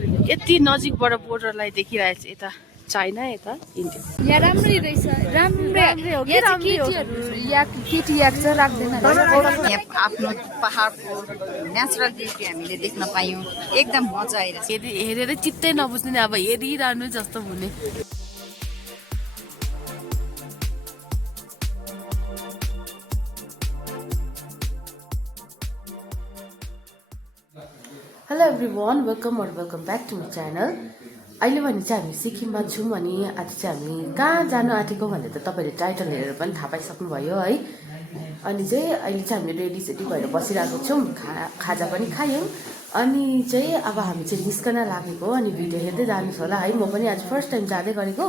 यति नजिकबाट बोर्डरलाई देखिरहेछ यता चाइना यता इन्डिया। यहाँ राम्रै रहेछ, राम्रै हो कि केटीहरू केटी याक्छ राख्दैन। आफ्नो पहाडको नेचुरल ब्युटी हामीले देख्न पायौँ, एकदम मजा आइरहेछ। हेरेरै चित्तै नबुझ्ने नि अब हेरिरहनु जस्तो हुने। Hello everyone, welcome back to my channel. अहिले भने चाहिँ हामी सिक्किममा छौँ अनि आज चाहिँ हामी कहाँ जानु आँटेको भनेर त तपाईँले टाइटल हेरेर पनि थाहा पाइसक्नुभयो है। अनि चाहिँ अहिले चाहिँ हामी रेडी भएर बसिरहेको छौँ, खाजा पनि खायौँ अनि चाहिँ अब हामी चाहिँ निस्कन लागेको अनि भिडियो हेर्दै जानुहोस् होला है। म पनि आज फर्स्ट टाइम जाँदै गरेको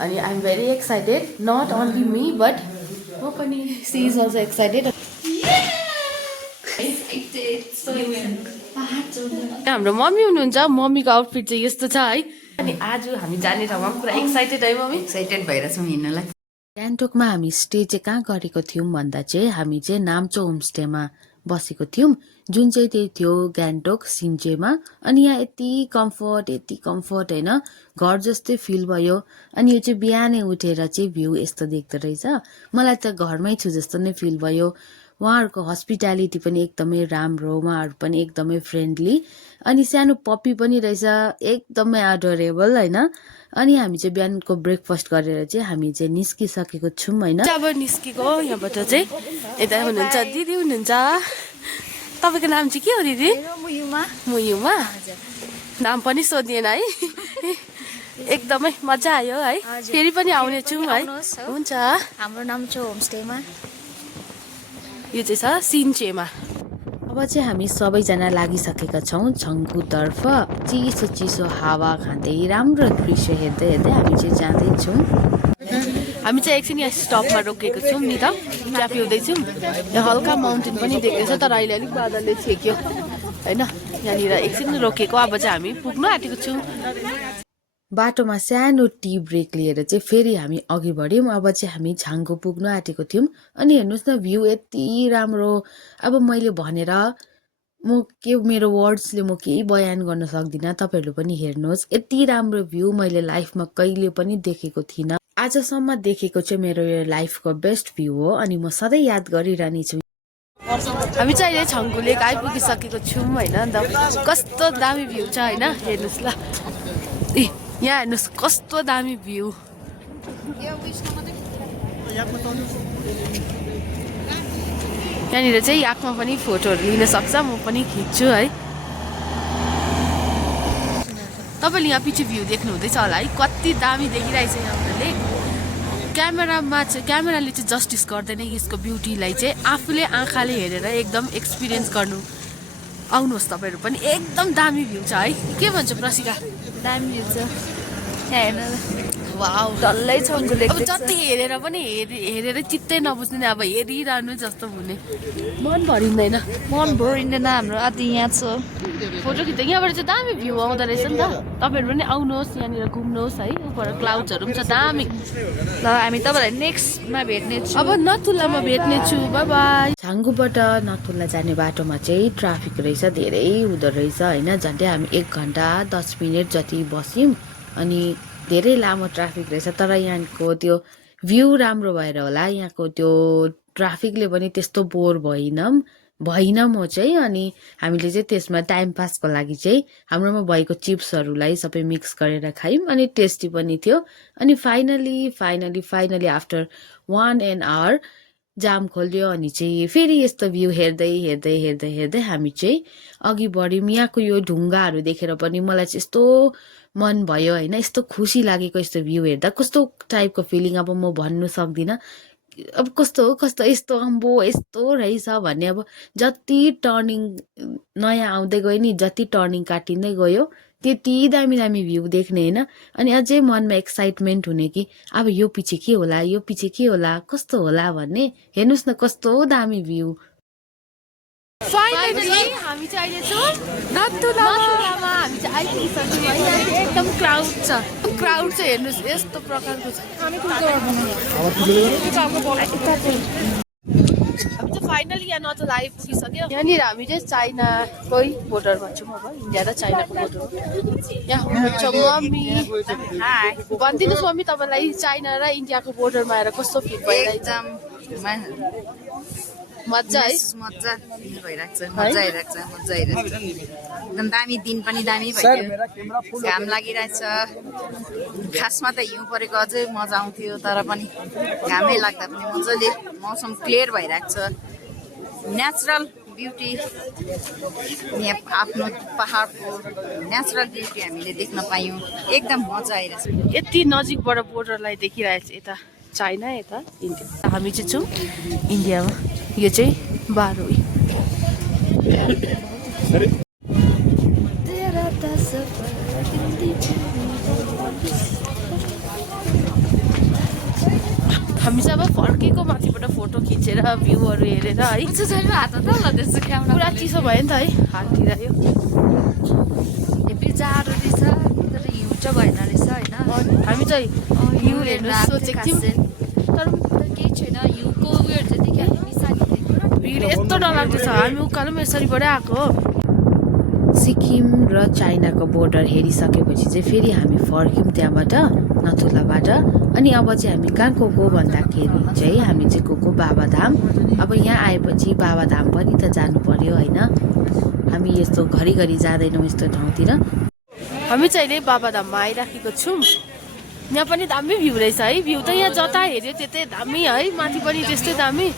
अनि I am very excited, not only me but म पनि सी इज अल्सो एक्साइटेड। हाम्रो मम्मी हुनुहुन्छ, मम्मीको आउटफिट चाहिँ यस्तो छ है। अनि आज हामी जाने ठाउँमा पुरा एक्साइटेड है मम्मी, एक्साइटेड भइरहेछौँ हिँड्नलाई। गान्तोकमा हामी स्टे चाहिँ कहाँ गरेको थियौँ भन्दा चाहिँ हामी चाहिँ नाम्चो होमस्टेमा बसेको थियौँ, जुन चाहिँ त्यही थियो गान्तोक सिन्चेमा। अनि यहाँ यति कम्फर्ट होइन, घर जस्तै फिल भयो। अनि यो चाहिँ बिहानै उठेर चाहिँ भ्यू यस्तो देख्दो रहेछ, मलाई त घरमै छु जस्तो नै फिल भयो। उहाँहरूको हस्पिटालिटी पनि एकदमै राम्रो, उहाँहरू पनि एकदमै फ्रेन्डली। अनि सानो पप्पी पनि रहेछ, एकदमै एडोरेबल होइन। अनि हामी चाहिँ बिहानको ब्रेकफास्ट गरेर चाहिँ हामी चाहिँ निस्किसकेको छौँ होइन। अब निस्केको यहाँबाट चाहिँ यता हुनुहुन्छ दिदी हुनुहुन्छ। तपाईँको नाम चाहिँ के हो दिदी? मुयुमा। नाम पनि सोधिएन है। एकदमै मजा आयो है, फेरि पनि आउने छौँ है। हुन्छ, हाम्रो नाम छ होमस्टेमा, यो चाहिँ छ सिन्चेमा। अब चाहिँ हामी सबैजना लागिसकेका छौँ छङ्गुतर्फ। चिसो हावा खाँदै राम्रो दृश्य हेर्दै हामी चाहिँ जाँदैछौँ। हामी चाहिँ एकछिन यहाँ स्टपमा रोकेको छौँ नि त, चिया पिउँदैछौँ। यहाँ हल्का माउन्टेन पनि देख्दैछ, तर अहिले अलिक बादलले छेक्यो होइन। यहाँनिर एकछिन रोकेको, अब चाहिँ हामी पुग्नु आँटेको छौँ। बाटोमा सानो टी ब्रेक लिएर चाहिँ फेरि हामी अघि बढ्यौँ। अब चाहिँ हामी छाङ्गु पुग्नु आँटेको थियौँ। अनि हेर्नुहोस् न, भ्यू यति राम्रो। अब मैले भनेर मेरो वर्ड्सले म केही बयान गर्न सक्दिनँ, तपाईँहरू पनि हेर्नुहोस्। यति राम्रो भ्यू मैले लाइफमा कहिले पनि देखेको थिइनँ। आजसम्म देखेको चाहिँ मेरो यो लाइफको बेस्ट भ्यू हो अनि म सधैँ याद गरिरहने छु। हामी चाहिँ अहिले छङ्गु लेक आइपुगिसकेको छौँ होइन। कस्तो दामी भ्यू छ होइन, हेर्नुहोस् ल। यहाँ हेर्नुहोस् कस्तो दामी भ्यू। यहाँनिर चाहिँ याकमा पनि फोटोहरू लिन सक्छ, म पनि खिच्छु है। तपाईँले यहाँ पछि भ्यू देख्नु हुँदैछ होला है, कति दामी देखिरहेछ यहाँबाट लेक। क्यामेराले चाहिँ जस्टिस गर्दैन यसको ब्युटीलाई चाहिँ, आफूले आँखाले हेरेर एकदम एक्सपिरियन्स गर्नु आउनुहोस् तपाईँहरू पनि। एकदम दामी भ्यू छ है, के भन्छ प्रसिका? दामी भ्यू छ वाउ, डल्लै छङ्गु लेक। अब जति हेरेर पनि हेरेरै चित्तै नबुझ्ने नि, अब हेरिरहनु जस्तो हुने, मन भरिँदैन। हाम्रो अति यहाँ छ फोटो खिच्दा यहाँबाट चाहिँ दामी भ्यू आउँदो रहेछ नि त। तपाईँहरू पनि आउनुहोस्, यहाँनिर घुम्नुहोस् है। उपर क्लाउड्सहरू पनि छ दामी। ल हामी तपाईँलाई नेक्स्टमा भेट्ने छु, अब नथुलामा भेट्ने छु, बाई बाई। छाङ्गुबाट नथुला जाने बाटोमा चाहिँ ट्राफिक रहेछ, धेरै हुँदो रहेछ होइन। झन्डै हामी 1 घन्टा 10 मिनट जति बस्यौँ अनि धेरै लामो ट्राफिक रहेछ। तर यहाँको त्यो भ्यू राम्रो भएर होला, यहाँको त्यो ट्राफिकले पनि त्यस्तो बोर भइनँ म चाहिँ। अनि हामीले चाहिँ त्यसमा टाइम पासको लागि चाहिँ हाम्रोमा भएको चिप्सहरूलाई सबै मिक्स गरेर खायौँ अनि टेस्टी पनि थियो। अनि फाइनली आफ्टर 1 hour जाम खोल्यो अनि चाहिँ फेरि यस्तो भ्यू हेर्दै हामी चाहिँ अघि बढ्यौँ। यहाँको यो ढुङ्गाहरू देखेर पनि मलाई चाहिँ यस्तो मन भयो होइन, यस्तो खुसी लागेको यस्तो भ्यू हेर्दा। कस्तो टाइपको फिलिङ अब म भन्नु सक्दिनँ। अब कस्तो यस्तो अम्बो यस्तो रहेछ भन्ने। अब जति टर्निङ नयाँ आउँदै गयो नि, जति टर्निङ काटिँदै गयो त्यति दामी भ्यू देख्ने होइन। अनि अझै मनमा एक्साइटमेन्ट हुने कि अब यो पछि के होला कस्तो होला भन्ने। हेर्नुहोस् न कस्तो दामी भ्यू। फाइनली हामी चाहिँ अहिले छौँ नथुलामा। हामी चाहिँ आइपुगिसक्यौँ है। एकदम क्राउड छ, क्राउड चाहिँ हेर्नुहोस् यस्तो प्रकारको छ। फाइनली यहाँ नजर आइपुगिसक्यो यहाँनिर हामी चाहिँ चाइनाकै बोर्डरमा छौँ अब इन्डिया र चाइनाको बोर्डर यहाँ हुनुहुन्छ मम्मी भनिदिनुहोस् मम्मी तपाईँलाई चाइना र इन्डियाको बोर्डरमा आएर कस्तो फिल भइरहेछ मजा है मजा भइरहेको छ मजा आइरहेको छ मजा आइरहेको छ एकदम दामी दिन पनि दामी भइदियो घाम लागिरहेछ खासमा त हिउँ परेको अझै मजा आउँथ्यो तर पनि घामै लाग्दा पनि मजाले मौसम क्लियर भइरहेको छ नेचुरल ब्युटी यहाँ आफ्नो पहाडको नेचुरल ब्युटी हामीले देख्न पायौँ एकदम मजा आइरहेछ यति नजिकबाट बोर्डरलाई देखिरहेछ यता चाइना यता इन्डिया हामी चाहिँ छौँ इन्डियामा यो चाहिँ बारोई हामी चाहिँ अब फर्केको माथिबाट फोटो खिचेर भ्यूहरू हेरेर है पुरा चिसो भयो नि त है हाततिर यो जाडो रहेछ तर हिउँ चाहिँ भएन रहेछ होइन हामी चाहिँ हिउँ हेर्नु सोचेको थियौँ तर केही छैन हिउँको उयोहरू चाहिँ देख्यो निशानी देख्यो भिड यस्तो डरलाग्दो छ हामी उकालो पनि यसरीबाटै आएको सिक्किम र चाइनाको बोर्डर हेरिसकेपछि चाहिँ फेरि हामी फर्क्यौँ त्यहाँबाट नथुलाबाट अनि अब चाहिँ हामी कहाँ गएको भन्दाखेरि चाहिँ हामी चाहिँ गएको बाबाधाम अब यहाँ आएपछि बाबाधाम पनि त जानु पर्यो होइन हामी यस्तो घरिघरि जाँदैनौँ यस्तो ठाउँतिर हामी चाहिँ अहिले बाबाधाममा आइराखेको छौँ यहाँ पनि दामी भ्यू रहेछ है भ्यू त यहाँ जता हेऱ्यो त्यतै दामी है माथि पनि त्यस्तै दामी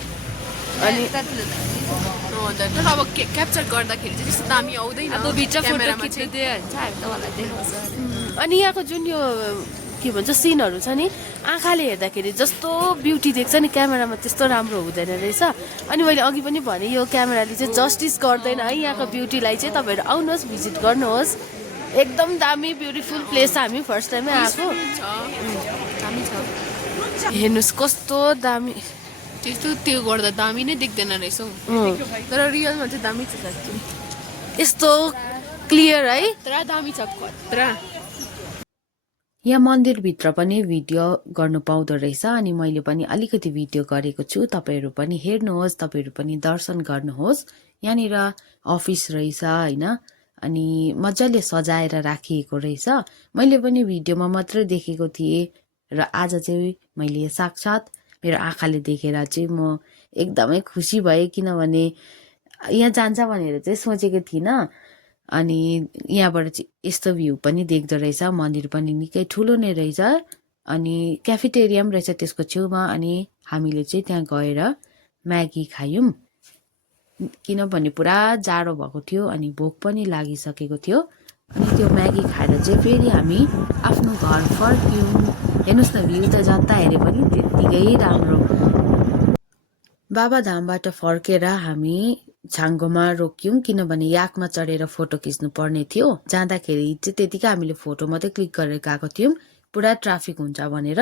अनि तर अब क्याप्चर गर्दाखेरि चाहिँ त्यस्तो दामी आउँदैन अब भित्र फोटो खिच्दै दियो भने चाहिँ हामी तपाईँलाई देखाउँछ अनि यहाँको जुन यो के भन्छ सिनहरू छ नि आँखाले हेर्दाखेरि जस्तो ब्युटी देख्छ नि क्यामेरामा त्यस्तो राम्रो हुँदैन रहेछ अनि मैले अघि पनि भने यो क्यामेराले चाहिँ जस्टिस गर्दैन है यहाँको ब्युटीलाई चाहिँ तपाईँहरू आउनुहोस् भिजिट गर्नुहोस् एकदम दामी ब्युटिफुल प्लेस हामी फर्स्ट टाइमै आएको हेर्नुहोस् कस्तो दामी त्यस्तो त्यो गर्दा दामी नै देख्दैन रहेछ तर रियलमा चाहिँ दामी छ साँच्चै यस्तो क्लियर है तर दामी छ खतरा यहाँ मन्दिरभित्र पनि भिडियो गर्नु पाउँदो रहेछ अनि मैले पनि अलिकति भिडियो गरेको छु तपाईँहरू पनि हेर्नुहोस् तपाईँहरू पनि दर्शन गर्नुहोस् यहाँनिर अफिस रहेछ होइन अनि मजाले सजाएर राखिएको रहेछ मैले पनि भिडियोमा मात्रै देखेको थिएँ र आज चाहिँ मैले साक्षात मेरो आँखाले देखेर चाहिँ म एकदमै खुसी भएँ किनभने यहाँ जान्छ भनेर चाहिँ सोचेको थिइनँ अनि यहाँबाट चाहिँ यस्तो भ्यू पनि देख्दो रहेछ मन्दिर पनि निकै ठुलो नै रहेछ अनि क्याफेटेरिया पनि रहेछ त्यसको छेउमा अनि हामीले चाहिँ त्यहाँ गएर म्यागी खायौँ किनभने पुरा जाडो भएको थियो अनि भोक पनि लागिसकेको थियो अनि त्यो म्यागी खाएर चाहिँ फेरि हामी आफ्नो घर फर्क्यौँ हेर्नुहोस् न भ्यू त जता हेरे पनि त्यत्तिकै राम्रो बाबाधामबाट फर्केर हामी छाङ्गोमा रोक्यौँ किनभने याकमा चढेर फोटो खिच्नु पर्ने थियो जाँदाखेरि चाहिँ त्यतिकै हामीले फोटो मात्रै क्लिक गरेर गएको थियौँ पुरा ट्राफिक हुन्छ भनेर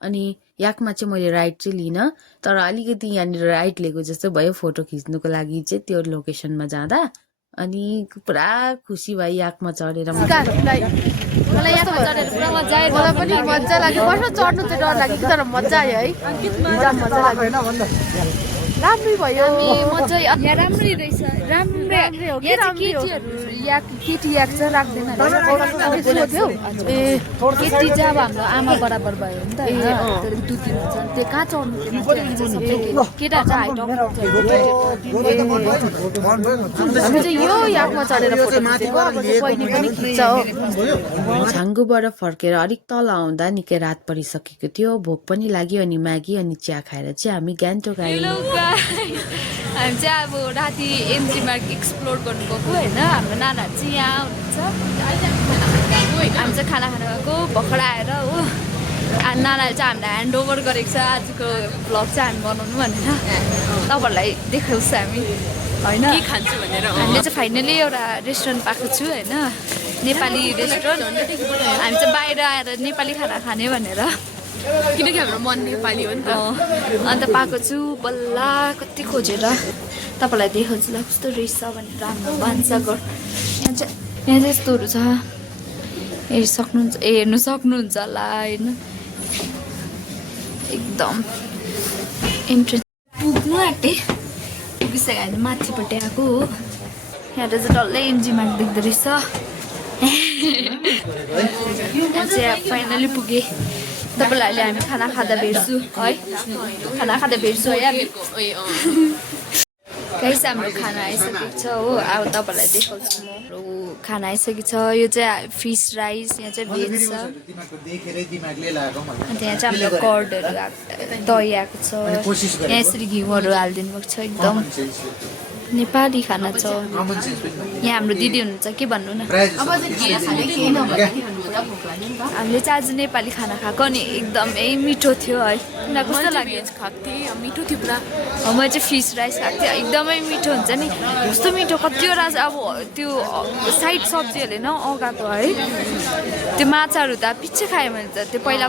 अनि याकमा चाहिँ मैले राइड चाहिँ लिइनँ तर अलिकति यहाँनिर राइड लिएको जस्तो भयो फोटो खिच्नुको लागि चाहिँ त्यो लोकेसनमा जाँदा अनि पुरा खुसी भयो याकमा चढेर मलाई याकमा चढेर पुरा मजा आयो मलाई पनि मजा लाग्यो फर्स्टमा चढ्नु चाहिँ डर लाग्यो तर मजा आयो है मजा लाग्यो राम्रै भयो मजा यहाँ राम्रै रहेछ राम्रै हो कि केटीहरू केटी याक चाहिँ राख्दैन ए केटी चाहिँ अब हाम्रो आमा बराबर भयो नि त दुधी हुन्छ त्यो कहाँ चढ्नु केटा चाहिँ हामी चाहिँ यो याकमा चढेर फोटो खिचेको अब चाहिँ बहिनी पनि खिच्छ हो छाङ्गुबाट फर्केर अलिक तल आउँदा निकै रात परिसकेको थियो भोक पनि लाग्यो अनि म्यागी अनि चिया खाएर चाहिँ हामी गान्तोक आयौँ हामी चाहिँ अब राति एमजी मार्ग एक्सप्लोर गर्नु गएको होइन हाम्रो नानाहरू चाहिँ यहाँ हुनुहुन्छ हामी चाहिँ खाना खानु गएको भर्खर आएर हो नानाले चाहिँ हामीलाई ह्यान्ड ओभर गरेको छ आजको भ्लग चाहिँ हामी बनाउनु भनेर तपाईँहरूलाई देखाउँछ हामी होइन के खान्छु भनेर हामीले चाहिँ फाइनली एउटा रेस्टुरेन्ट पाएको छु होइन नेपाली रेस्टुरेन्ट हामी चाहिँ बाहिर आएर नेपाली खाना खाने भनेर किनकि हाम्रो मन नेपाली हो नि त अन्त पाएको छु बल्ल कति खोजेर तपाईँलाई देखाउँछु ल कस्तो रहेछ भनेर हाम्रो भान्साघर यहाँ चाहिँ यस्तोहरू छ हेर्नु सक्नुहुन्छ होला होइन एकदम इन्ट्रेस्ट पुग्नु आँटे पुगिसक्यो अहिले माथिपट्टि आएको हो यहाँ चाहिँ डल्लै एमजी मार्ग देख्दो रहेछ यहाँ चाहिँ फाइनली पुगेँ तपाईँलाई अहिले हामी खाना खाँदा भेट्छु है खाना खाँदा भेट्छु है हामी गाइस हाम्रो खाना आइसकेको छ हो अब तपाईँलाई देखाउँछु म खाना आइसकेको छ यो चाहिँ फिस राइस यहाँ चाहिँ भेज छ अन्त यहाँ चाहिँ हाम्रो कर्डहरू दही आएको छ यहाँ यसरी घिउहरू हालिदिनु भएको छ एकदम नेपाली खाना छ यहाँ हाम्रो दिदी हुनुहुन्छ के भन्नु न हामीले चाहिँ आज नेपाली खाना खाएको अनि एकदमै मिठो थियो है तिमीलाई कस्तो लाग्यो खाएको थिएँ मिठो थियो पुरा मैले चाहिँ फिस राइस खाएको थिएँ एकदमै मिठो हुन्छ नि कस्तो मिठो कतिवटा अब त्यो साइड सब्जीहरूले न अगाएको है त्यो माछाहरू त पछि खाएँ मैले त त्यो पहिला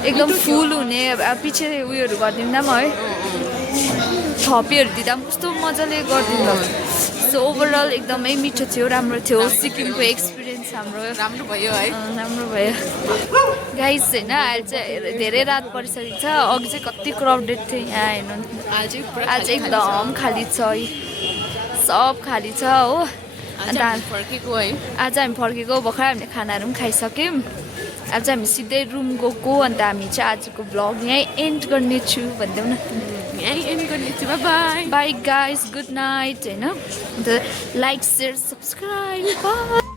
एकदम फुल हुने पछि उयोहरू गरिदिँदा पनि है थपीहरू दिँदा पनि कस्तो मजाले गरिदिँदा सो ओभरअल एकदमै मिठो थियो राम्रो थियो सिक्किमको एक्सपिरियन्स हाम्रो राम्रो भयो है राम्रो भयो गाइस होइन अहिले चाहिँ धेरै रात परिसकेको छ अघि चाहिँ कति क्राउडेड थियो यहाँ हेर्नु आज एकदम खाली छ सब खाली छ हो अन्त फर्केको है आज हामी फर्केको भर्खर हामीले खानाहरू पनि खाइसक्यौँ अब चाहिँ हामी सिधै रुम गएको अन्त हामी चाहिँ आजको भ्लग यहीँ एन्ड गर्नेछु भनिदेऊ न यहीँ एन्ड गर्नेछु by by guys good night होइन अन्त लाइक सेयर सब्सक्राइब